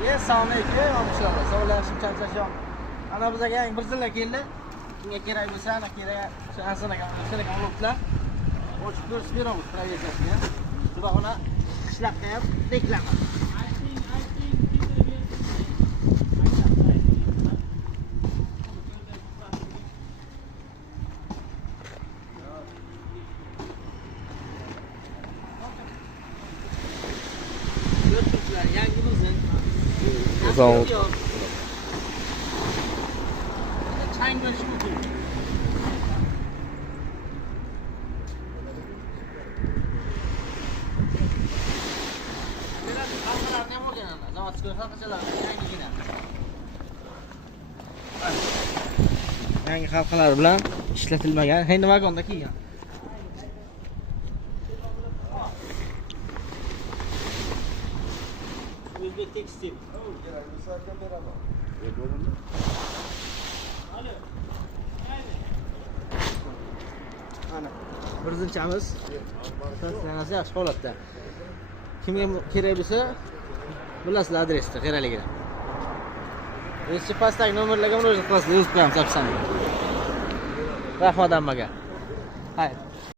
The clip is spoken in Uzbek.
Assalomu alaykum, inshaalloh. Sog'lashib charchashim. Ana bizga yangi bir zillar keldi. Bunga kerak bo'lsa, ana kerak, shu ansanaga oliblar. Ochib ko'rsatib beramiz proyektiga. Buni ishlabga ham reklama. Yangi bizning Zavod. Chang bo'lish mumkin. Bular xalqlarni ham olgan ana. Zavodskiy xalqachalar yangigina. Yangi xalqalar bilan ishlatilmagan, endi vagonda kelgan. O'zbek tekstil. Ana bir zilchamiz. Taslanasi yaxshi holatda. Kimga kerak bo'lsa, bilasizlar adresni, qeraligini. Eski pastdagi nomerlarga murojaat qilasizlar, yozib qo'yamiz, zapisani. Rahmat hammaga. Hayır.